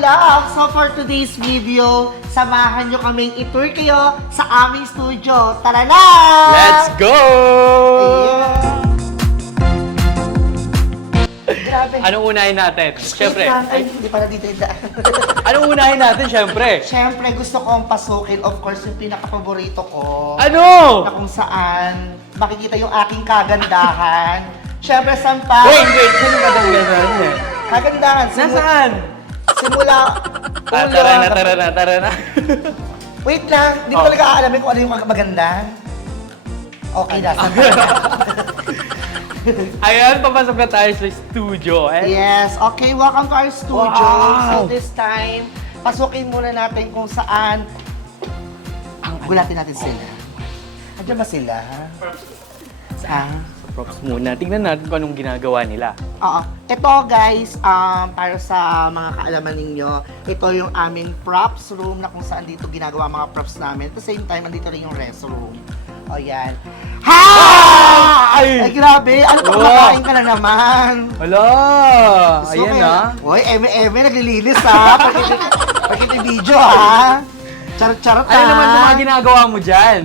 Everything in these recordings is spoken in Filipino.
love! So for today's video, samahan nyo kaming itour kayo sa aming studio. Tara na! Let's go! Grabe. Anong unahin natin? Siyempre. Ay, hindi pala dito yung daan. Anong unahin natin? Siyempre. Siyempre, gusto kong pasukin, of course, yung pinaka-paborito ko. Ano? Na kung saan makikita yung aking kagandahan. Siyempre, saan pa? Wait. Sino ba daw gano'n yan? Kagandahan. Nasaan? Simula. Tara na. Wait lang, hindi ko talaga aalamin kung ano yung maganda. Okay na. Ayan, papasok na tayo sa studio. Yes, okay, welcome to our studio. Wow. So this time, pasukin muna natin kung saan. Gulatin natin sila. Andiyan ba sila? Saan? Props muna. Tingnan natin kung anong ginagawa nila. Oo. Ito guys, para sa mga kaalaman ninyo, ito yung aming props room na kung saan dito ginagawa ang mga props namin. At the same time, andito rin yung restroom. O yan. Ha! Ay, grabe! Ano pang nakain ka na naman? Hala! Ayan na. Uy, eme, naglilinis ha. Pagkita video ha. Charot-charot ha. Ano naman itong mga ginagawa mo dyan?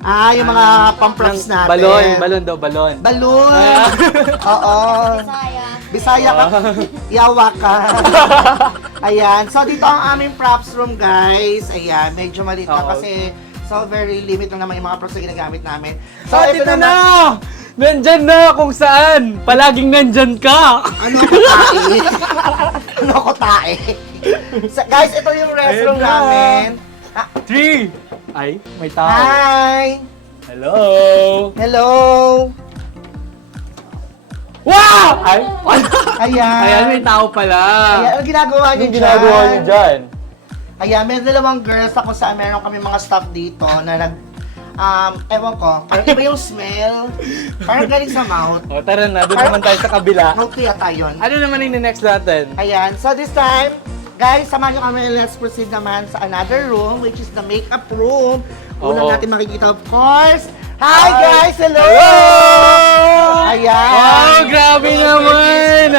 Ah, yung mga pang-props natin. Balon daw, balon. Balon! Oo. Bisaya ka. Yawa ka. Ayan. So, dito ang aming props room, guys. Ayan. Medyo maliit na Oo. kasi so, very limit lang naman yung mga props na ginagamit namin. So, ito na! Nandyan na kung saan! Palaging nandyan ka! Ano ko tae? Ano ko tae? So, guys, ito yung restroom Ayan na. namin. Ah, 3! Ay, may tao. hi! Hello! Hello! Wow! Ay! Ayan. Ayan, may tao pala. Ayan, ano ginagawa niyo Anong ginagawa niyo dyan? Ayan, may dalawang girls ako sa meron kami mga staff dito na ewan ko, parang iba yung smell. Parang galing sa mouth. O, tara na. Doon naman tayo sa kabila. Mouth yata yun. Ano naman yung next natin? Ayan, so this time, guys, samahan nyo kami. Let's proceed naman sa another room, which is the makeup room. Unang Oo. natin makikita, of course. Hi guys! Hello! Ayan. Wow, grabe naman!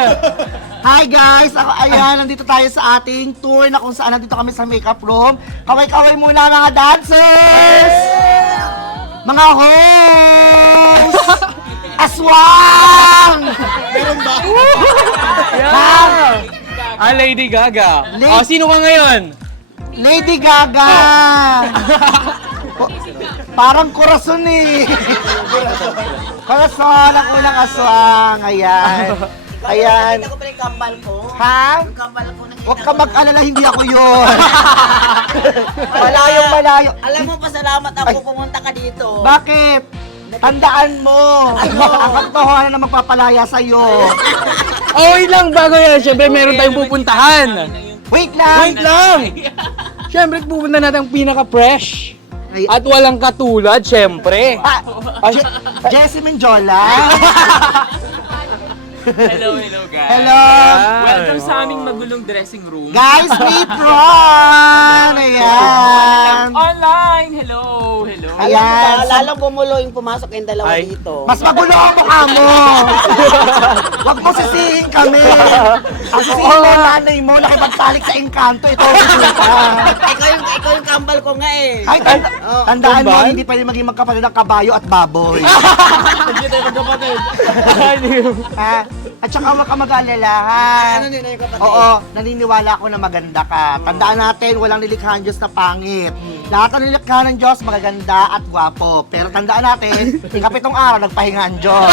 Hi guys! Ayan, nandito tayo sa ating tour na kung saan nandito kami sa makeup room. Kaway-kaway muna mga dancers! Mga hosts! Aswang! Meron ba? Yeah! Lady Gaga. Lady- Sino ka ngayon? Lady Gaga! Parang corazon eh. Corazon ang unang aswang. Ayan. Ayan. Nakita ko pala yung kambal ko. Ha? Yung kambal ko nakita Huwag ko. ka mag-alala, hindi ako yun. Malayo. Alam mo, pasalamat ako Ay. pumunta ka dito. Bakit? Tandaan mo. Ang katotohanan na magpapalaya sa'yo. Okay lang, bago yan. Siyempre, meron tayong pupuntahan. Wait lang. Wait lang! Siyempre, pupunta natin ang pinaka-fresh. Ay, At walang katulad, siyempre. Jessie Menjola. Hello guys. Hello. Welcome sa aming magulong dressing room. Guys, meet Ron. Ayan. Online! Hello! Ayan. Lalong gumulo yung pumasok yung dalawa Ay. dito. Mas magulo ang mukha mo. Huwag mo sisihin kami. Ang sisihin mo nanay mo, nakipagtalik sa engkanto. Ito ang resulta. ikaw yung kambal ko nga eh. Ay, tandaan mo, Kambal? hindi pwede maging magkapatid ng kabayo at baboy. Hindi tayo magkapatid. Ha? At saka huwag ka mag-alala, ha? Ano nila yung kapatid? Oo, naniniwala ako na maganda ka. Tandaan natin, walang nilikha ng Diyos na pangit. Lahat ng nilikha ng Diyos, magaganda at gwapo. Pero tandaan natin, ikapitong araw, nagpahinga ang Diyos.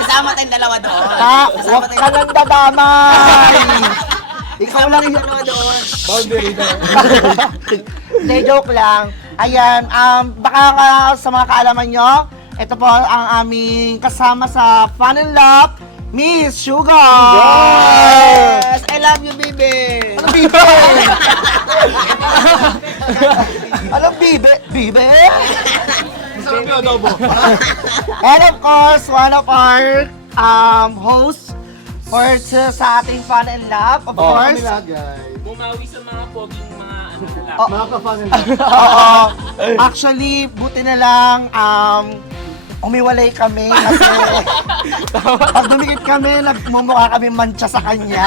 Kasama tayong dalawa doon. Ha? Huwag ka lang dadamay! Ikaw lang yung... Dalawa doon. Hindi, joke lang. Ayan, baka sa mga kaalaman nyo, ito po ang aming kasama sa Fun and Love, Miss Sugar! Yes! I love you, baby! Ano bibe? Anong bibe? Bibe? Masarap yung adobo. And of course, one of our hosts for sa ating Fun and Love, of course. Bumawi sa mga poging mga ano na lang. Oo. Actually, buti na lang, umiwalay kami kasi pag dumikit kami, nagmumukha kami mancha sa kanya.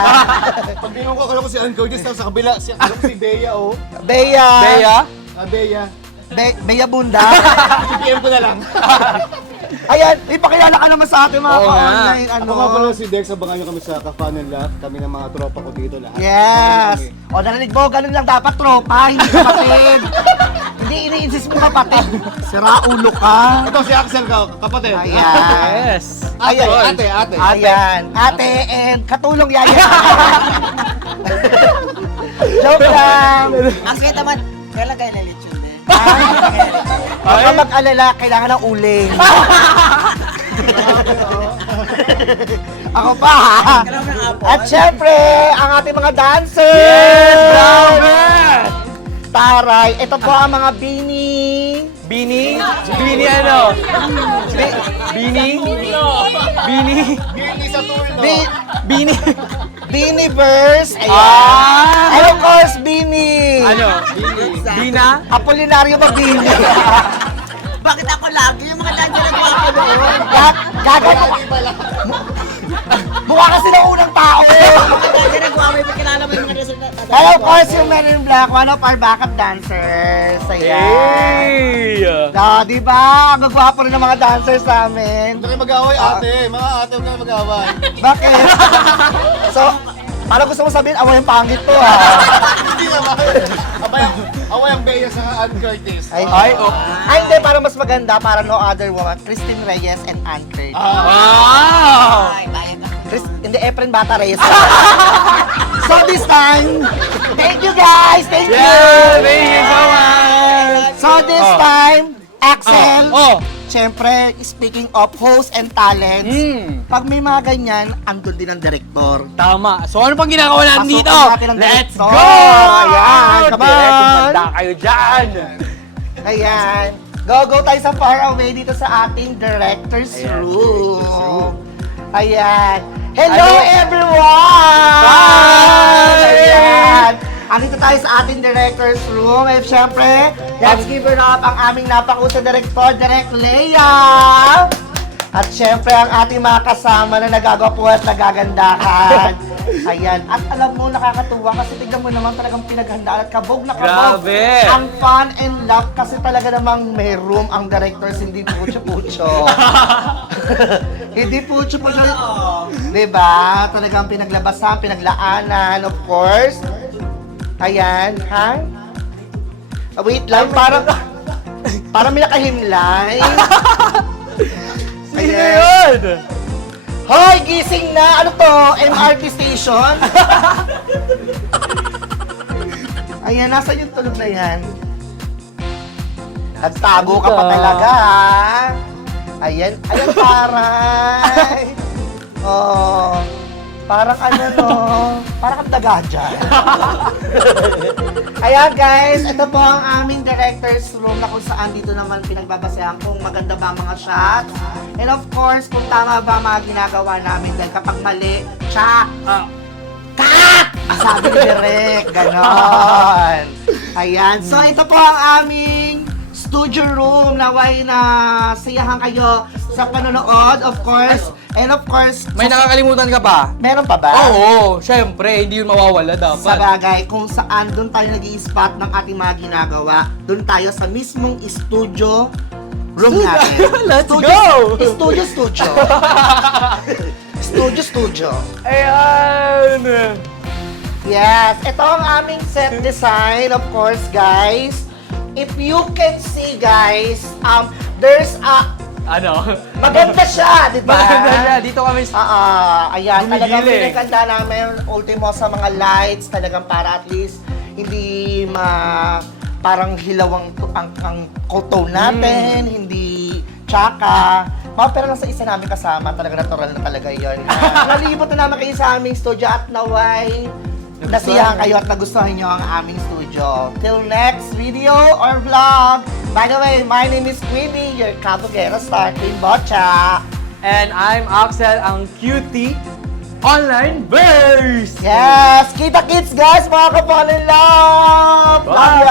Pag binuka ko si Ann Gorgeous, sa kabila, si Bea, oh. Bea! Bea? Bea. Bea Bunda! PM ko na lang. Ayan, ipakilala ka naman sa atin mga Oo nga. ka-online. Ako nga pala si Dex, abangan nyo kami sa Ka-Fun and Laugh. Kami ng mga tropa ko dito lahat. Yes! Kami. O, narinig mo, ganun lang dapat tropa, hindi kapatid. Hindi ini-insist mo kapatid. Sira ulo ka. Ito si Axel ka, kapatid. Ayan. Yes. Ayan. Ate. Ayan. Ate and katulong yaya. Joke lang. Ang sweet naman, kailan kayo nalitsyon eh? Huwag ka mag-alala, kailangan ng uling. Ako pa ha. Kailangan ng apple. At syempre, ang ating mga dancers. Yes, grabe! Taray, ito po ang mga bini. Bini? Bini ano? Bini? Bini? Bini sa tour, no? Bini? Biniverse. Ayan. Ah! And of course, Bini. Ano? Bina? Apolinario Mabini. Bakit ako lagi? Yung mga dancer na gwapo doon. Gagat. Mukha kasi ng unang tao. Mga dancer na gwapo, yung kilala mo yung mga resulta. And of course, yung Men in Black, one of our backup dancers. Ayan. Hey! Di ba? Ang gagwapo rin ng mga dancers namin. Huwag kayo mag-away, ate. Mga ate, huwag kayo mag-away. Bakit? So, parang gusto mo sabihin, away yung pangit to ha. Hindi naman. Away ang Bea sa Ann Curtis. Ay, hindi, para mas maganda, para no other woman. Christine Reyes and Ann Curtis. Wow! Ay, bayad ako. Hindi, Efren Bata Reyes. So this time, thank you guys! Thank you! Yeah! Thank you so much! So this time, Axel, Oh! syempre, speaking of host and talents, pag may mga ganyan, andun din ang director. Tama. So ano pang ginagawa natin Pasukan dito? natin ang Let's director. go! Ayan, come on! Direct, kumanda kayo dyan! Ayan. Go tayo sa far away dito sa ating director's Ayan, room. director's room. Ayan. Hello Ano? everyone! Hi! Ayan. Andito tayo sa ating director's room. And syempre, let's give her up ang aming napakusang director, Direk Leia! At syempre, ang ating mga kasama na nagagapo at nagagandahan. Ayan. At alam mo, nakakatuwa kasi tignan mo naman talagang pinaghandaan at kabog na kabog. Grabe. Ang fun and love kasi talaga namang may room ang directors, hindi pucho-pucho. Hindi pucho-pucho. Diba? Talagang pinaglabasan, pinaglaanan, of course. Ayan. Ha? Wait lang, parang may nakahimlay. Sino yun? Hoy, gising na! Ano to? MRT station? Ayan, nasa yung tulog na yan? Nagtago ka pa talaga, ha? Ayan, taray! Oh, parang ano, no? Parang ang daga dyan. Ayan, guys, ito po ang aming director's room na kung saan dito naman pinagbabasehan kung maganda ba ang mga shots. And of course, kung tama ba ang mga ginagawa namin dahil kapag mali, chat! Cut! Sabi ni Direk, ganon. Ayan, so ito po ang aming studio room. Naway na siyahan kayo sa panonood, of course. And of course, May nakakalimutan ka pa? meron pa ba? Oo, syempre, hindi yun mawawala dapat. Sa bagay, kung saan doon tayo nag-i-spot ng ating mga ginagawa, doon tayo sa mismong studio room natin. Let's Studio- go! Studio. Ayan! Yes, ito ang aming set design, of course, guys. If you can see, guys, there's a Ano? maganda siya, di ba? Maganda siya. Dito kami Ayan, talagang Gumigil eh. pinaganda namin ultimo sa mga lights, talagang para at least hindi parang hilaw ang tone natin, hindi tsaka. Pero lang sa isa namin kasama, talaga natural na talaga yun. Nalibot na naman kayo sa aming studio at naway nasiyahan kayo at nagustuhan nyo ang aming studio. Till next video or vlog. By the way, my name is Queenie, your Cabugera star, Queen Bocha. And I'm Axel, ang cutie online verse! Yes! Kita kits guys! Mga kapal in love! Bye!